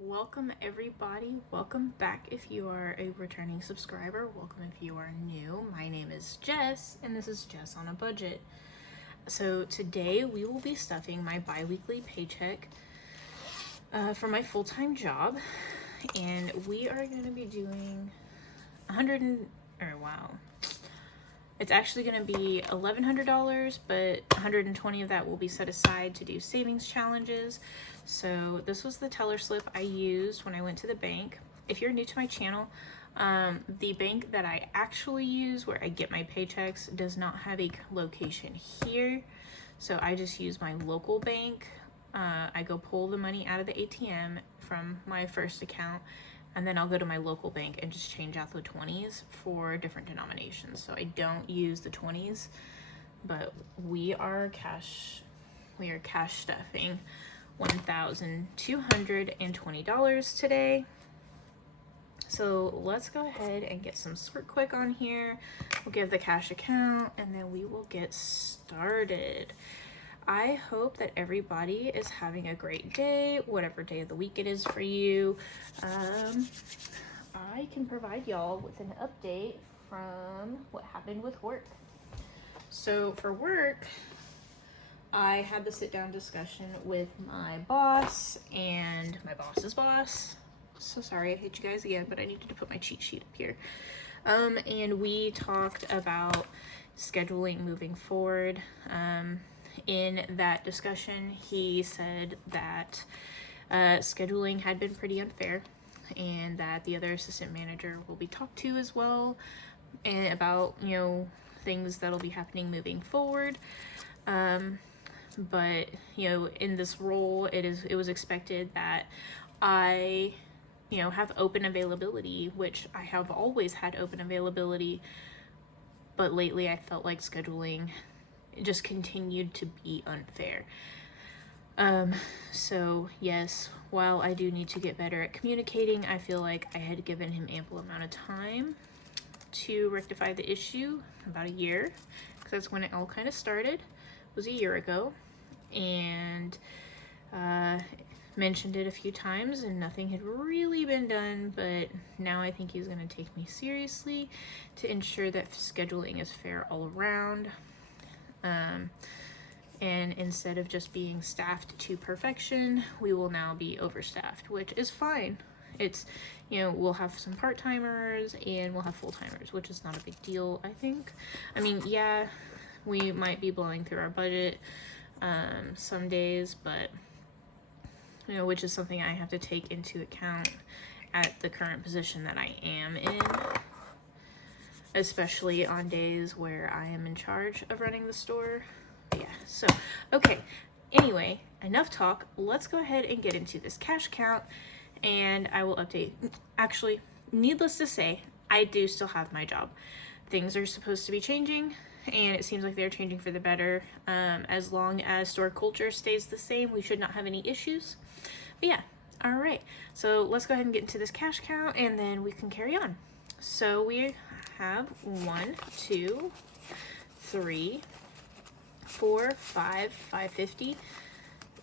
welcome everybody. Welcome back if you are a returning subscriber. Welcome if you are new. My name is Jess and this is Jess on a Budget. So today we will be stuffing my bi-weekly paycheck for my full-time job, and we are going to be doing it's actually going to be $1,100, but $120 of that will be set aside to do savings challenges. So this was the teller slip I used when I went to the bank. If you're new to my channel, the bank that I actually use where I get my paychecks does not have a location here. So I just use my local bank. I go pull the money out of the ATM from my first account, and then I'll go to my local bank and just change out the 20s for different denominations. So I don't use the 20s, but we are cash stuffing $1,220 today. So let's go ahead and get some sort quick on here. We'll give the cash account and then we will get started. I hope that everybody is having a great day, whatever day of the week it is for you. I can provide y'all with an update from what happened with work. So for work, I had the sit-down discussion with my boss and my boss's boss. So sorry, I hate you guys again, but I needed to put my cheat sheet up here. And we talked about scheduling moving forward. In that discussion, he said that scheduling had been pretty unfair and that the other assistant manager will be talked to as well, and about, things that'll be happening moving forward. But, in this role, it was expected that I, have open availability, which I have always had open availability, but lately I felt like scheduling just continued to be unfair. So yes, while I do need to get better at communicating, I feel like I had given him ample amount of time to rectify the issue, about a year, because that's when it all kind of started. It was a year ago, and mentioned it a few times and nothing had really been done, but now I think he's going to take me seriously to ensure that scheduling is fair all around. And instead of just being staffed to perfection, we will now be overstaffed, which is fine. It's, we'll have some part-timers and we'll have full-timers, which is not a big deal, I think. I mean, yeah, we might be blowing through our budget some days, but, which is something I have to take into account at the current position that I am in, especially on days where I am in charge of running the store. But yeah, so, okay. Anyway, enough talk. Let's go ahead and get into this cash count, and I will update. Actually, needless to say, I do still have my job. Things are supposed to be changing, and it seems like they're changing for the better. As long as store culture stays the same, we should not have any issues. But yeah, all right. So let's go ahead and get into this cash count, and then we can carry on. So we have 1, 2, 3, 4, 5, 550,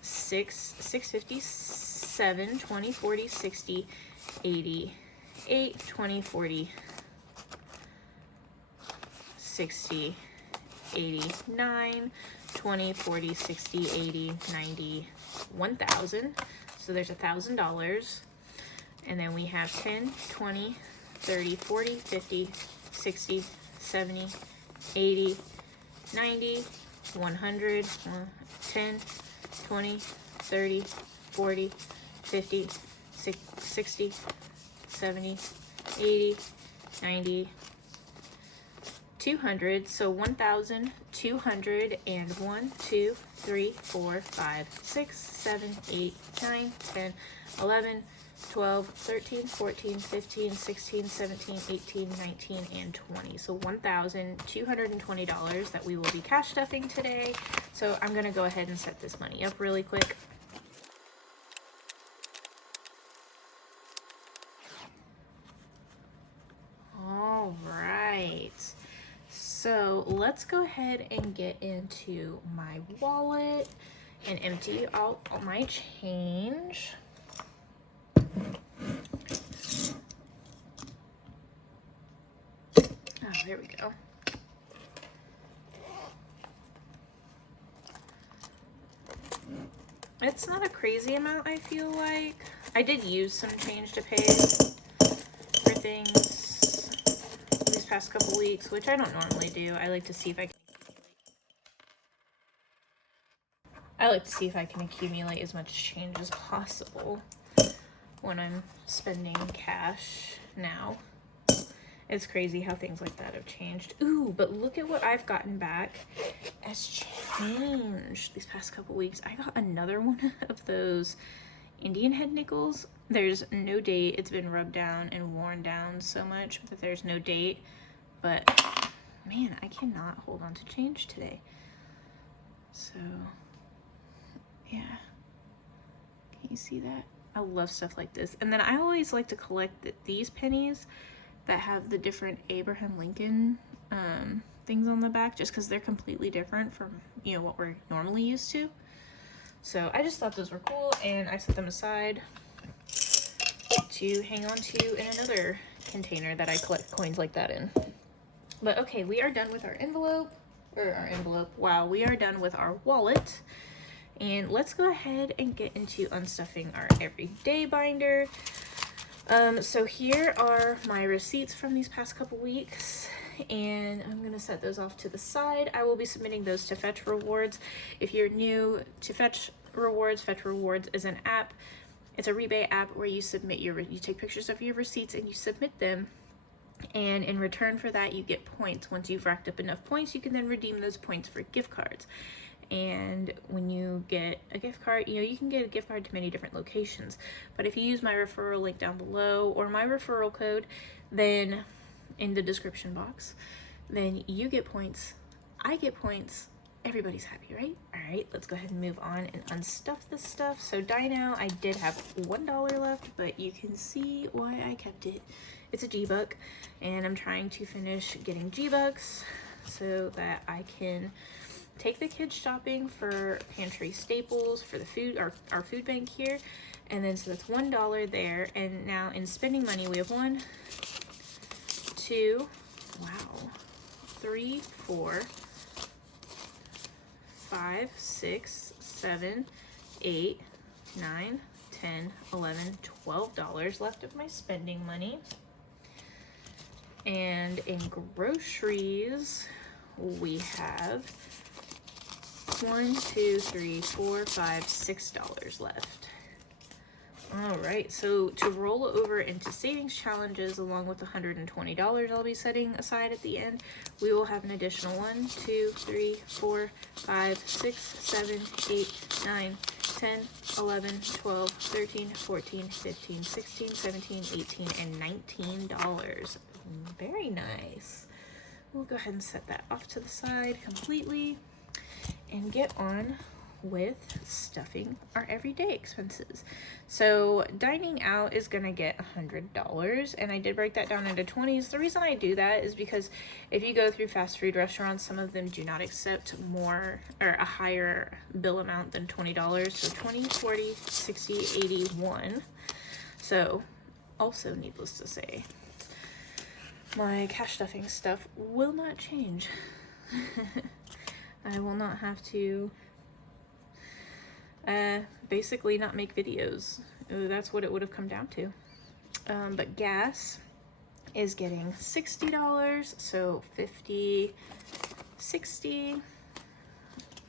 6, 650, 7, 20, 40, 60, 80, 8, 20, 40, 60, 80, 9, 20, 40, 60, 80, 90, 1,000. So there's $1,000. And then we have 10, 20, 30, 40, 50, 60, 70, 80, 90, 100, 10, 20, 30, 40, 50, 60, 70, 80, 90, 200. So 1,200 and 1, 2, 3, 4, 5, 6, 7, 8, 9, 10, 11, 12, 13, 14, 15, 16, 17, 18, 19, and 20. So $1,220 that we will be cash stuffing today. So I'm going to go ahead and set this money up really quick. All right. So let's go ahead and get into my wallet and empty out all my change. here we go. It's not a crazy amount, I feel like. I did use some change to pay for things these past couple weeks, which I don't normally do. I like to see if I can accumulate as much change as possible when I'm spending cash now. It's crazy how things like that have changed. Ooh, but look at what I've gotten back as change these past couple weeks. I got another one of those Indian head nickels. There's no date. It's been rubbed down and worn down so much that there's no date. But man, I cannot hold on to change today. So yeah, can you see that? I love stuff like this. And then I always like to collect these pennies that have the different Abraham Lincoln things on the back, just because they're completely different from, you know, what we're normally used to. So I just thought those were cool, and I set them aside to hang on to in another container that I collect coins like that in. But okay, we are done with our envelope. Wow, we are done with our wallet. And let's go ahead and get into unstuffing our everyday binder. So here are my receipts from these past couple weeks, and I'm gonna set those off to the side. I will be submitting those to Fetch Rewards. If you're new to Fetch Rewards is an app. It's a rebate app where you submit you take pictures of your receipts and you submit them. And in return for that, you get points. Once you've racked up enough points, you can then redeem those points for gift cards. And when you get a gift card, you know, you can get a gift card to many different locations. But if you use my referral link down below or my referral code, then in the description box, then you get points, I get points, everybody's happy, right? All right, let's go ahead and move on and unstuff this stuff. So now I did have $1 left, but you can see why I kept it. It's a G-Buck, and I'm trying to finish getting G-Bucks so that I can take the kids shopping for pantry staples for the food, our food bank here. And then so that's $1 there. And now in spending money, we have 1, 2, wow, 3, 4, 5, 6, 7, 8, 9, 10, 11, $12 left of my spending money. And in groceries, we have $1, 2, 3, 4, 5, $6 left. All right, so to roll over into savings challenges along with the $120 I'll be setting aside at the end, we will have an additional 1, 2, 3, 4, 5, 6, 7, 8, 9, 10, 11, 12, 13, 14, 15, 16, 17, 18, and $19. Very nice. We'll go ahead and set that off to the side completely and get on with stuffing our everyday expenses. So dining out is gonna get $100, and I did break that down into 20s. The reason I do that is because if you go through fast food restaurants, some of them do not accept more or a higher bill amount than $20. So 20, 40, 60, 81. So also needless to say, my cash stuffing stuff will not change. I will not have to basically not make videos. That's what it would have come down to. But gas is getting $60, so 50, 60,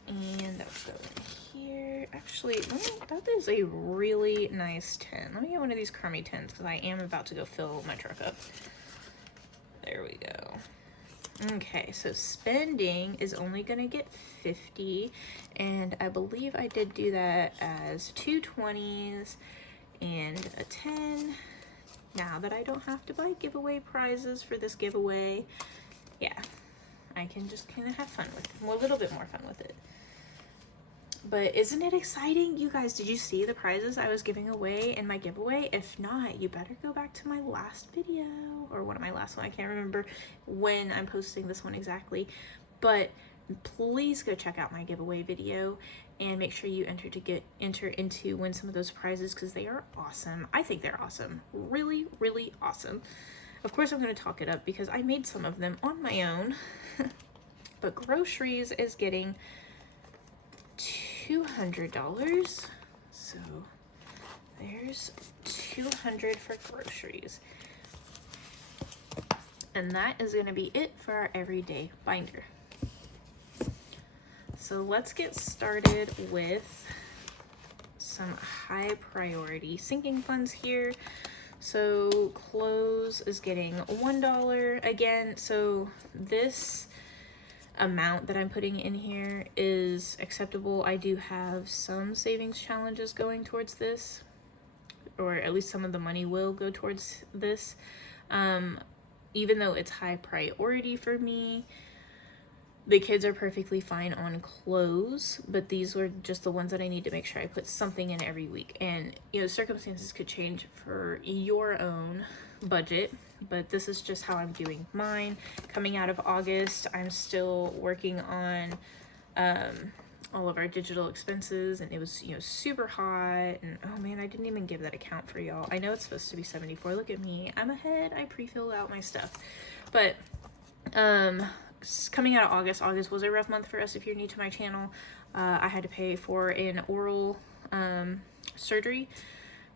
and that would go in here. Actually, that is a really nice tin. Let me get one of these crummy tins because I am about to go fill my truck up. There we go. Okay, so spending is only gonna get 50, and I believe I did do that as 2 20s and a 10. Now that I don't have to buy giveaway prizes for this giveaway, yeah, I can just kind of have fun with it, a little bit more fun with it. But isn't it exciting? You guys, did you see the prizes I was giving away in my giveaway? If not, you better go back to my last video, or one of my last one. I can't remember when I'm posting this one exactly, but please go check out my giveaway video and make sure you enter into win some of those prizes because they are awesome. I think they're awesome. Really, really awesome. Of course I'm going to talk it up because I made some of them on my own. But groceries is getting $200. So there's $200 for groceries. And that is going to be it for our everyday binder. So let's get started with some high priority sinking funds here. So clothes is getting $1 again. So this amount that I'm putting in here is acceptable. I do have some savings challenges going towards this, or at least some of the money will go towards this. Even though it's high priority for me, the kids are perfectly fine on clothes, but these were just the ones that I need to make sure I put something in every week. And, you know, circumstances could change for your own budget, but this is just how I'm doing mine. Coming out of August, I'm still working on all of our digital expenses, and it was, you know, super hot. And oh man, I didn't even give that account for y'all. I know it's supposed to be 74. Look at me, I'm ahead. I pre-filled out my stuff. But coming out of August was a rough month for us. If you're new to my channel, I had to pay for an oral surgery,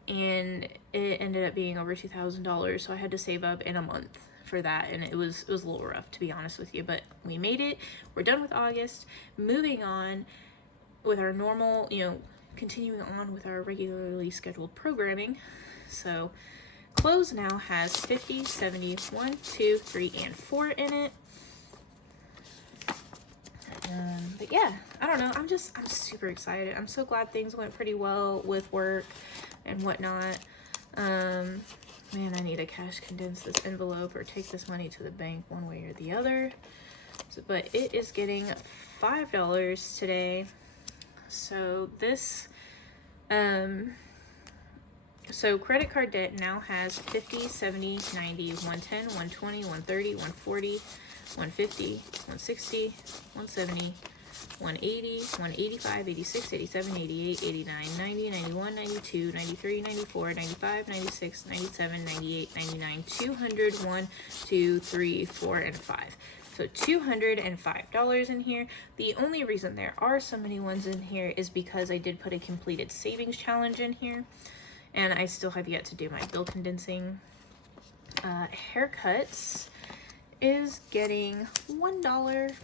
and it ended up being over $2,000. So I had to save up in a month for that, and it was a little rough, to be honest with you, but we made it. We're done with August, moving on with our normal, you know, continuing on with our regularly scheduled programming. So clothes now has 50, 70, 1, 2, 3, and 4 in it. But yeah, I don't know, I'm super excited. I'm so glad things went pretty well with work and whatnot. Man, I need to cash condense this envelope or take this money to the bank one way or the other. So, but it is getting $5 today. So this, so credit card debt now has 50, 70, 90, 110, 120, 130, 140, 150, 160, 170, 180, 185, 86, 87, 88, 89, 90, 91, 92, 93, 94, 95, 96, 97, 98, 99, 200, 1, 2, 3, 4, and 5. So $205 in here. The only reason there are so many ones in here is because I did put a completed savings challenge in here, and I still have yet to do my bill condensing. Haircuts is getting $1.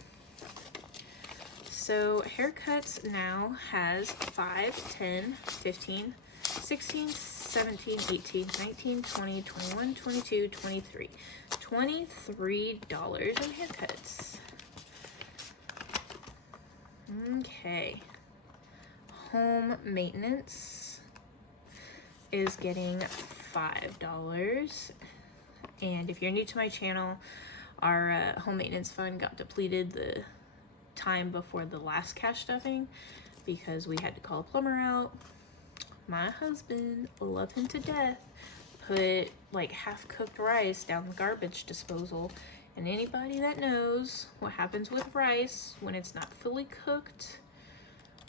So haircuts now has 5, 10, 15, 16, 17, 18, 19, 20, 21, 22, 23. $23 in haircuts. Okay. Home maintenance is getting $5. And if you're new to my channel, our home maintenance fund got depleted the time before the last cash stuffing because we had to call a plumber out. My husband, love him to death, put like half-cooked rice down the garbage disposal, and anybody that knows what happens with rice when it's not fully cooked,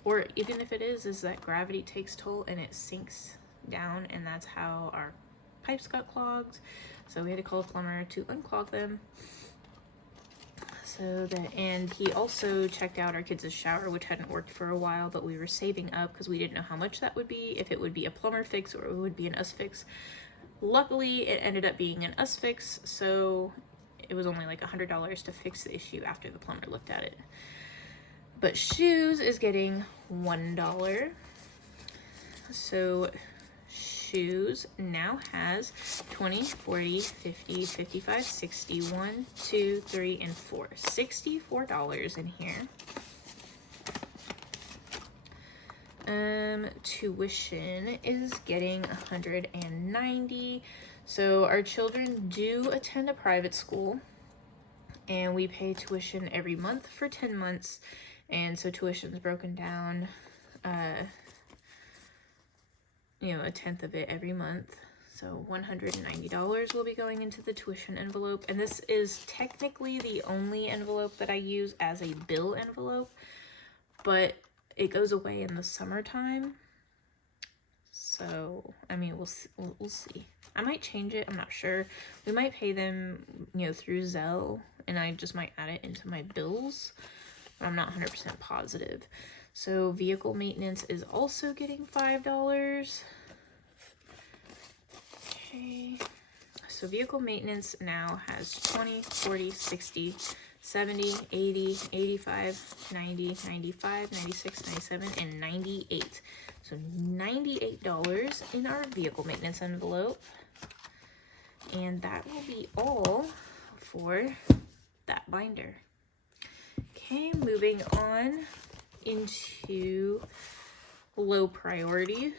or even if it is that gravity takes toll and it sinks down, and that's how our pipes got clogged. So we had to call a plumber to unclog them. So that, and he also checked out our kids' shower, which hadn't worked for a while, but we were saving up because we didn't know how much that would be, if it would be a plumber fix or it would be an us fix. Luckily, it ended up being an us fix, so it was only like $100 to fix the issue after the plumber looked at it. But shoes is getting $1. So shoes now has 20, 40, 50, 55, 60, 1, 2, 3, and 4. $64 in here. Tuition is getting $190. So our children do attend a private school, and we pay tuition every month for 10 months. And so tuition's broken down, you know, a tenth of it every month. So $190 will be going into the tuition envelope. And this is technically the only envelope that I use as a bill envelope, but it goes away in the summertime. So, I mean, we'll see. I might change it. I'm not sure. We might pay them, you know, through Zelle, and I just might add it into my bills. But I'm not 100% positive. So vehicle maintenance is also getting $5. Okay. So vehicle maintenance now has 20, 40, 60, 70, 80, 85, 90, 95, 96, 97, and 98. So $98 in our vehicle maintenance envelope. And that will be all for that binder. Okay, moving on into low priority.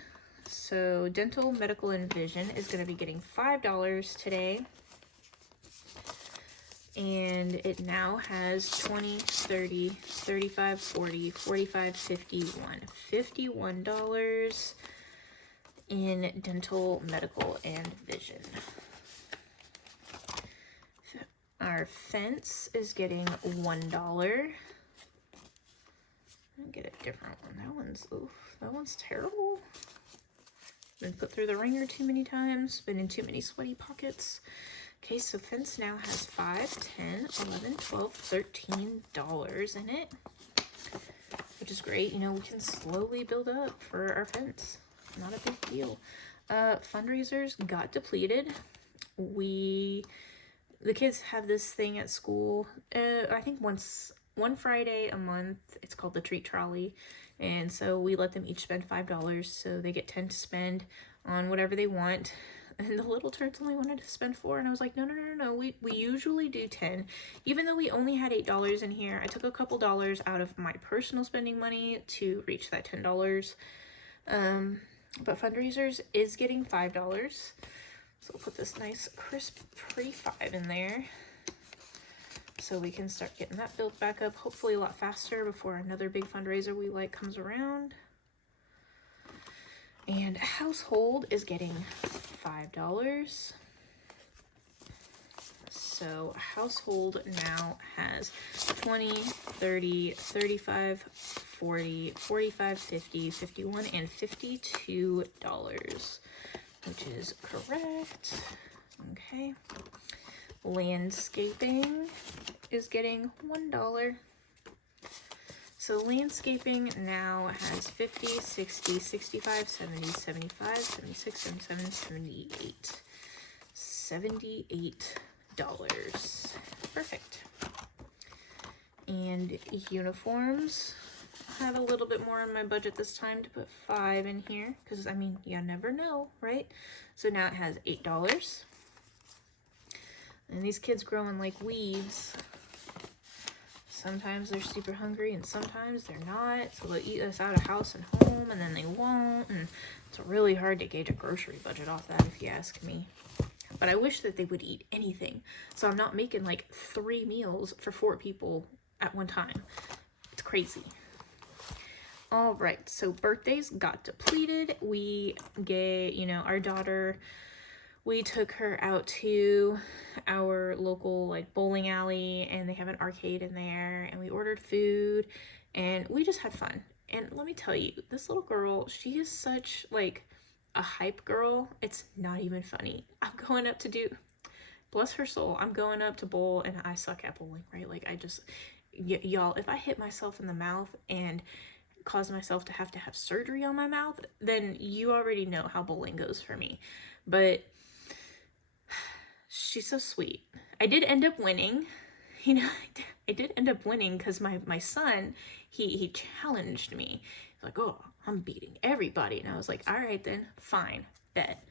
So dental, medical, and vision is going to be getting $5 today. And it now has 20, 30, 35, 40, 45, 51. $51 in dental, medical, and vision. Our fence is getting $1. I'll get a different one. That one's terrible. Been put through the ringer too many times. Been in too many sweaty pockets. Okay, so fence now has $5, $10, $11, $12, $13 in it, which is great. You know, we can slowly build up for our fence. Not a big deal. Fundraisers got depleted. The kids have this thing at school. I think one Friday a month. It's called the treat trolley. And so we let them each spend $5, so they get 10 to spend on whatever they want. And the little turds only wanted to spend 4, and I was like, no. We usually do 10. Even though we only had $8 in here, I took a couple dollars out of my personal spending money to reach that $10. But fundraisers is getting $5. So we'll put this nice crisp pre-5 in there, so we can start getting that built back up, hopefully a lot faster before another big fundraiser we like comes around. And household is getting $5. So household now has 20, 30, 35, 40, 45, 50, 51, and $52, which is correct. Okay. Landscaping is getting $1. So landscaping now has 50, 60, 65, 70, 75, 76, 77, 78. $78. Perfect. And uniforms. I have a little bit more in my budget this time to put 5 in here, because I mean, you never know, right? So now it has $8. And these kids growing like weeds. Sometimes they're super hungry and sometimes they're not. So they'll eat us out of house and home, and then they won't. And it's really hard to gauge a grocery budget off that, if you ask me. But I wish that they would eat anything, so I'm not making like 3 meals for 4 people at one time. It's crazy. All right, so birthdays got depleted. We gave, you know, our daughter, we took her out to our local like bowling alley, and they have an arcade in there, and we ordered food, and we just had fun. And let me tell you, this little girl, she is such like a hype girl. It's not even funny. I'm going up to do, bless her soul, I'm going up to bowl, and I suck at bowling, right? Like, I just, y'all, if I hit myself in the mouth and cause myself to have surgery on my mouth, then you already know how bowling goes for me. But she's so sweet. I did end up winning. You know, I did end up winning because my son, he challenged me. He's like, oh, I'm beating everybody. And I was like, all right then, fine, bet.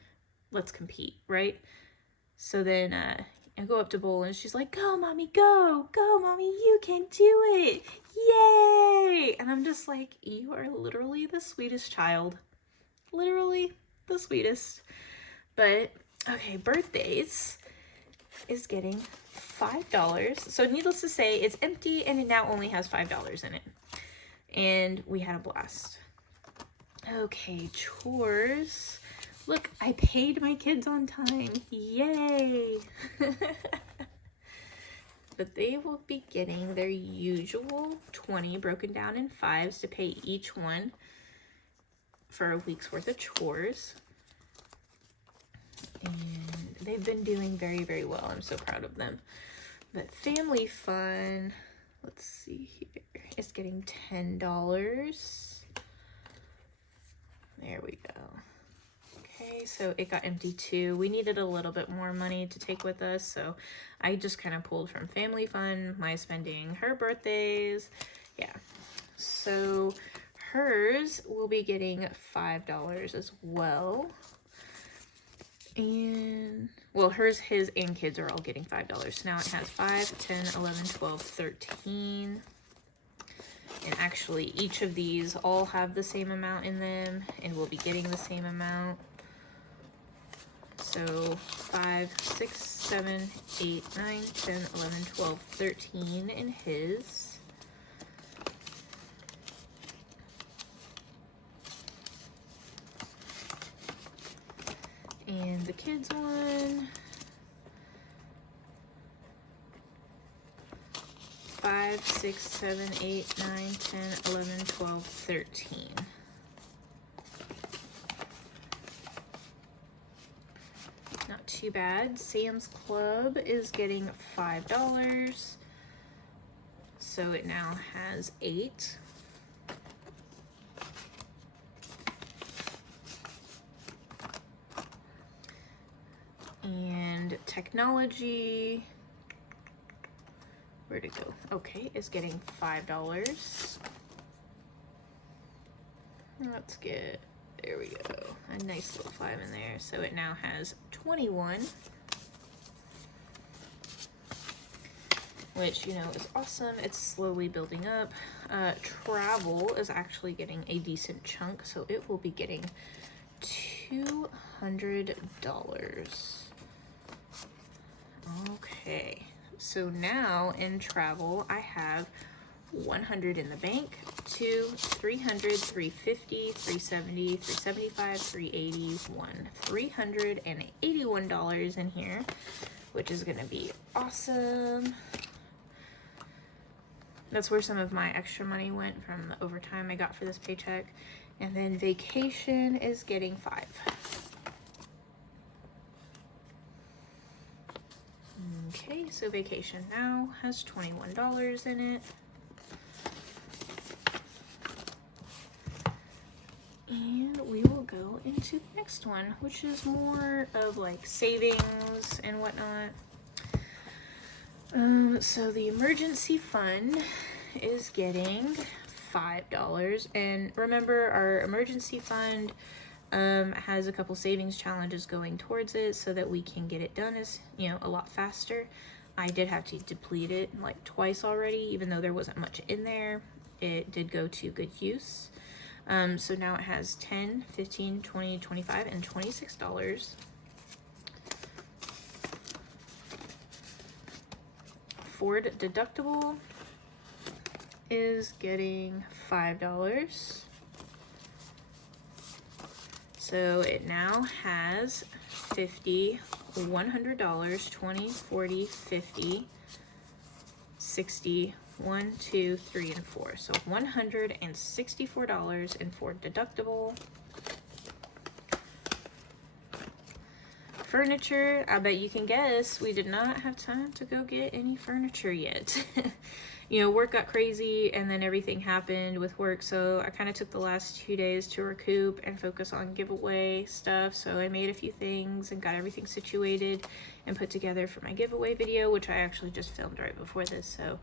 Let's compete, right? So then I go up to bowl, and she's like, go, mommy, go, mommy, you can do it. Yay! And I'm just like, you are literally the sweetest child. Literally the sweetest. But, okay, birthdays is getting $5. So needless to say, it's empty, and it now only has $5 in it. And we had a blast. Okay, chores. Look, I paid my kids on time. Yay! But they will be getting their usual 20 broken down in 5s to pay each one for a week's worth of chores. And they've been doing very, very well. I'm so proud of them. But family fun, let's see here, is getting $10. There we go. Okay, so it got empty too. We needed a little bit more money to take with us, so I just kind of pulled from family fun, my spending, her birthdays. Yeah, so hers will be getting $5 as well. And well, hers, his, and kids are all getting $5. So now it has 5, 10, 11, 12, 13. And actually, each of these all have the same amount in them and will be getting the same amount. So 5, 6, 7, 8, 9, 10, 11, 12, 13 in his. And the kids one, 5, 6, 7, 8, 9, 10, 11, 12, 13. Not too bad. Sam's Club is getting $5. So it now has 8. And technology, where'd it go? Okay, is getting $5. Let's get, there we go, a nice little 5 in there. So it now has 21, which, you know, is awesome. It's slowly building up. Travel is actually getting a decent chunk, so it will be getting $200. Okay, so now in travel, I have 100 in the bank, 2, 300, 350, 370, 375, 381, $381 in here, which is gonna be awesome. That's where some of my extra money went from the overtime I got for this paycheck. And then vacation is getting 5. Okay, so vacation now has $21 in it. And we will go into the next one, which is more of like savings and whatnot. So the emergency fund is getting $5. And remember, our emergency fund has a couple savings challenges going towards it so that we can get it done as, you know, a lot faster. I did have to deplete it like twice already, even though there wasn't much in there. It did go to good use. So now it has 10, 15, 20, 25, and $26. Ford deductible is getting $5. So it now has 50, $100, 20, 40, 50, 60, 1, 2, 3, and 4. So $164 in Ford deductible. Furniture, I bet you can guess we did not have time to go get any furniture yet. You know, work got crazy and then everything happened with work, so I kind of took the last 2 days to recoup and focus on giveaway stuff. So I made a few things and got everything situated and put together for my giveaway video, which I actually just filmed right before this. So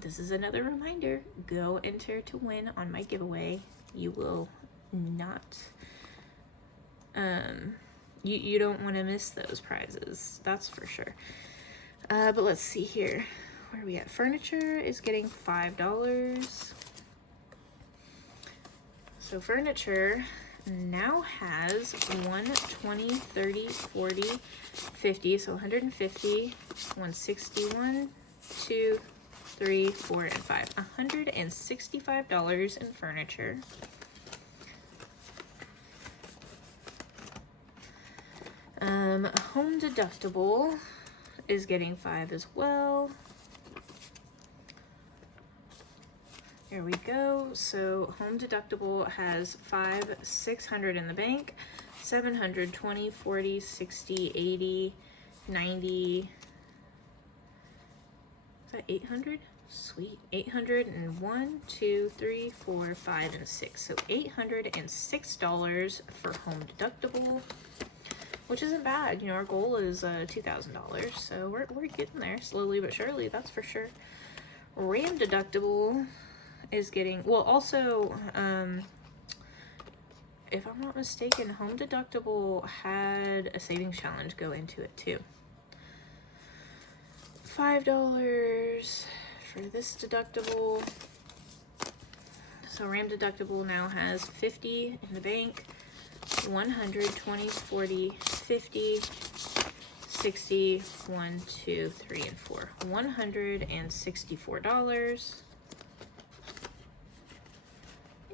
this is another reminder, go enter to win on my giveaway. You will not, you don't want to miss those prizes, that's for sure. But let's see here. Where are we at? Furniture is getting $5. So furniture now has 1, 20, 30, 40, 50. So 150, 161, 2, 3, 4, and 5. $165 in furniture. Home deductible is getting 5 as well. There we go. So home deductible has 5, 600 in the bank, 700, 20, 40, 60, 80, 90. Is that 800? Sweet. 801, 2, 3, 4, 5, and 6. So $806 for home deductible, which isn't bad. You know, our goal is $2,000, so we're getting there slowly but surely, that's for sure. RAM deductible is getting, well, also, if I'm not mistaken, home deductible had a savings challenge go into it too. $5 for this deductible. So RAM deductible now has 50 in the bank, 100, 20, 40, 50, 60, 1, 2, 3, and 4. $164.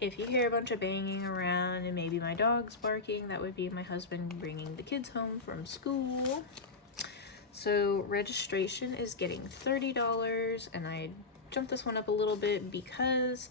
If you hear a bunch of banging around and maybe my dog's barking, that would be my husband bringing the kids home from school. So registration is getting $30, and I jumped this one up a little bit because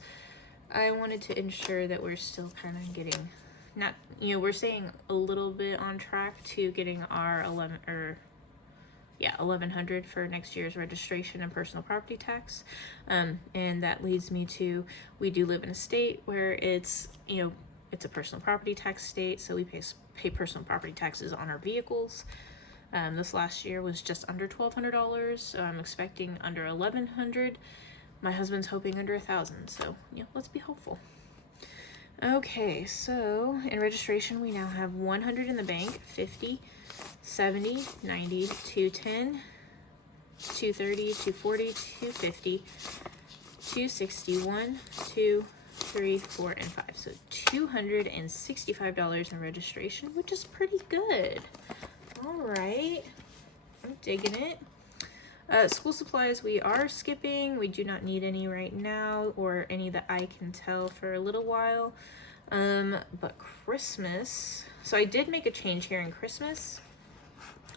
I wanted to ensure that we're still kind of getting, not, you know, we're staying a little bit on track to getting our 1100 for next year's registration and personal property tax. And that leads me to, we do live in a state where it's, you know, it's a personal property tax state, so we pay personal property taxes on our vehicles. This last year was just under $1,200, so I'm expecting under $1,100. My husband's hoping under $1,000, so yeah, let's be hopeful. Okay, so in registration we now have 100 in the bank, 50, 70, 90, 210, 230, 240, 250, 261, 2, 3, 4, and 5. So $265 in registration, which is pretty good. All right, I'm digging it. School supplies we are skipping. We do not need any right now, or any that I can tell for a little while. But Christmas, so I did make a change here in Christmas.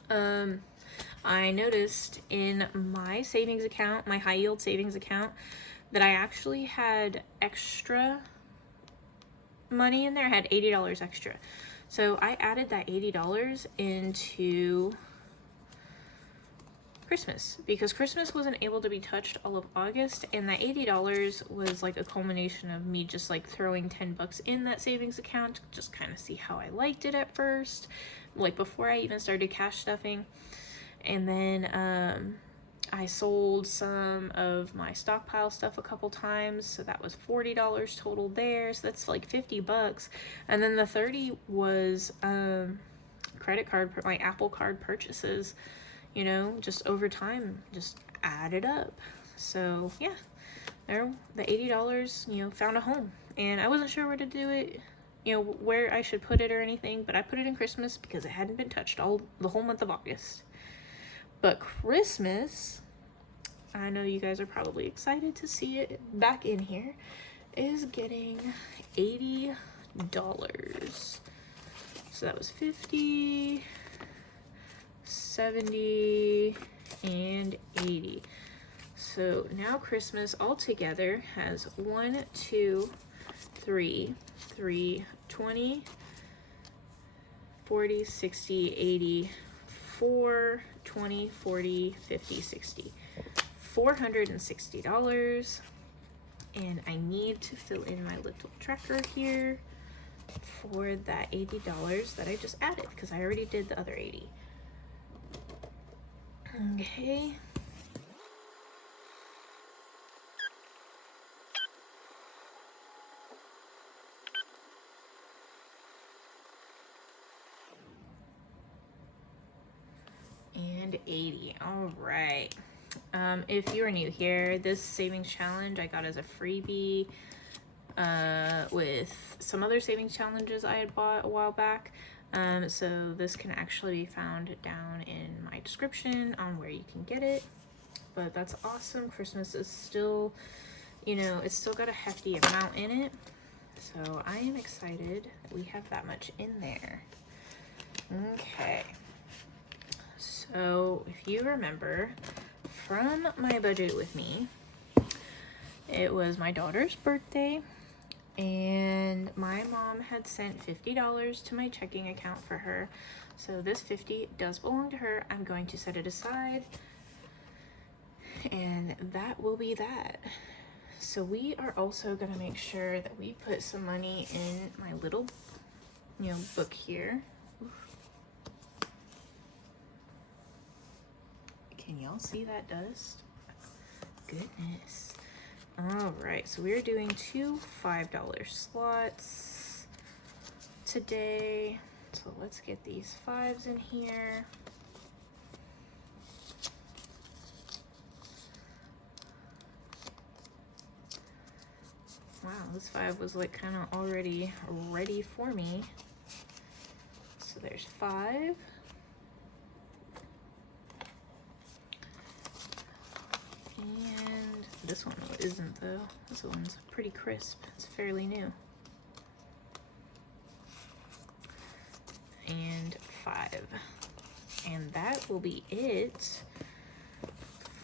I noticed in my savings account, my high yield savings account, that I actually had extra money in there. I had $80 extra. So I added that $80 into Christmas because Christmas wasn't able to be touched all of August, and that $80 was like a culmination of me just like throwing 10 bucks in that savings account, just kind of see how I liked it at first, like before I even started cash stuffing. And then I sold some of my stockpile stuff a couple times, so that was $40 total there, so that's like 50 bucks. And then the 30 was credit card, my Apple card purchases, you know, just over time, just added up. So yeah, there, the $80, you know, found a home. And I wasn't sure where to do it, you know, where I should put it or anything, but I put it in Christmas because it hadn't been touched the whole month of August. But Christmas, I know you guys are probably excited to see it back in here, is getting $80. So that was 50, 70, and 80. So now Christmas altogether has 1, 2, 3, 20, 40, 60, 80, 4, 20, 40, 50, 60. $460. And I need to fill in my little tracker here for that $80 that I just added because I already did the other 80. Okay. And 80. All right. If you are new here, this savings challenge I got as a freebie with some other savings challenges I had bought a while back. So this can actually be found down in my description on where you can get it. But that's awesome. Christmas is still, you know, it's still got a hefty amount in it. So I am excited we have that much in there. Okay. So if you remember from my budget with me, it was my daughter's birthday And my mom had sent $50 to my checking account for her. So this 50 does belong to her. I'm going to set it aside. And that will be that. So we are also going to make sure that we put some money in my little, book here. Can y'all see that dust? Goodness. All right, so we're doing 2 $5 slots today. So let's get these 5s in here. Wow, this 5 was like kind of already ready for me. So there's 5. And this one isn't though. This one's pretty crisp. It's fairly new. And 5. And that will be it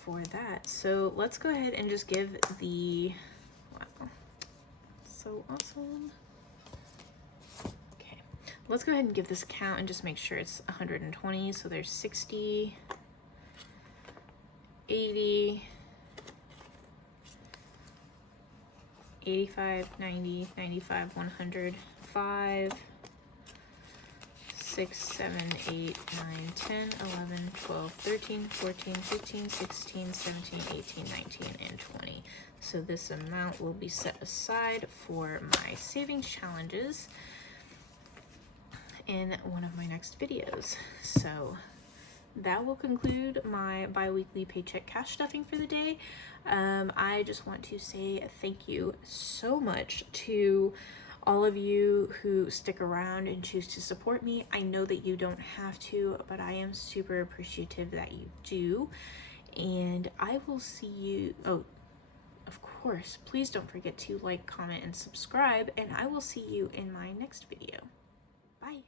for that. So let's go ahead and just give the, wow, so awesome. Okay, let's go ahead and give this count and just make sure it's 120. So there's 60, 80, 85, 90, 95, 100, 5, 6, 7, 8, 9, 10, 11, 12, 13, 14, 15, 16, 17, 18, 19, and 20. So this amount will be set aside for my savings challenges in one of my next videos. So that will conclude my bi-weekly paycheck cash stuffing for the day. I just want to say thank you so much to all of you who stick around and choose to support me. I know that you don't have to, but I am super appreciative that you do. And I will see you, oh, of course, please don't forget to like, comment, and subscribe, and I will see you in my next video. Bye.